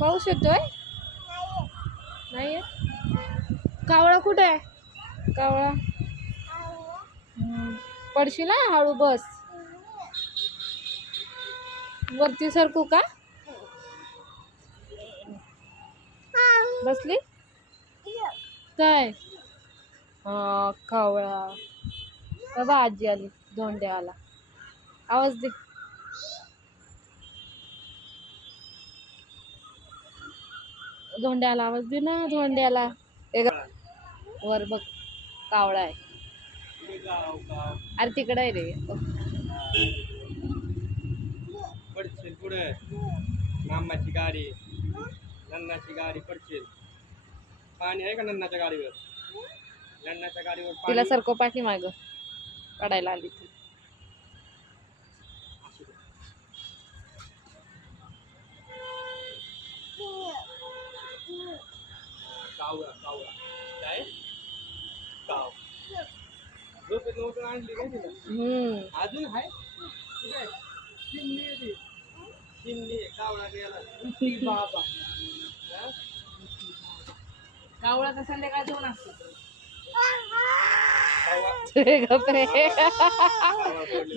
पाऊस येतोय? नाही येत कावळा कुठे? आहे कावळा पडशील हळू बस. वरती सरकू का? बसली? काय? हा कावळा. बाबा आजी आली धोंड्या आला. आवाज दे. धोंड्याला आवाज दे ना धोंड्याला. ग- वर बघ कावळा आहे. अरे तिकडे आहे रे. पडशील पुढे मामाची गाडी. नन्नाची गाडी पडशील. पाणी आहे का नन्नाच्या गाडीवर? नन्नाच्या गाडीवर तिला पाणी सरको पाठी माग पडायला आली ती. कावळा कावळा. काय? काव. झोपेत आणली काय तिला? अजून कुठे आहे? चिमणी आहे ती. चिमणी आहे, कावळा गेला. बाबा? कावळा तर संध्याकाळ दोन असतो.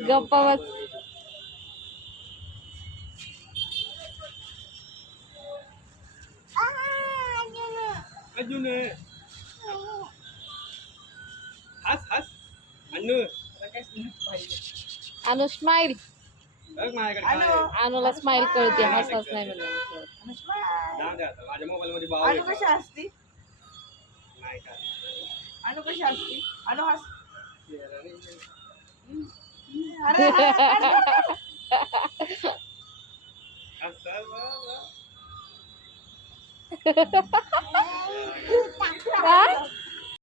गप्प. बस. अजून आहे. हस हस अनु अनु स्माइल. अनुला स्माइल कळते हस हस नाही माझ्या मोबाईल मध्ये भाव अनु कशी का? असती अनु कशी असती अनु हस. अरे हस. Đấy.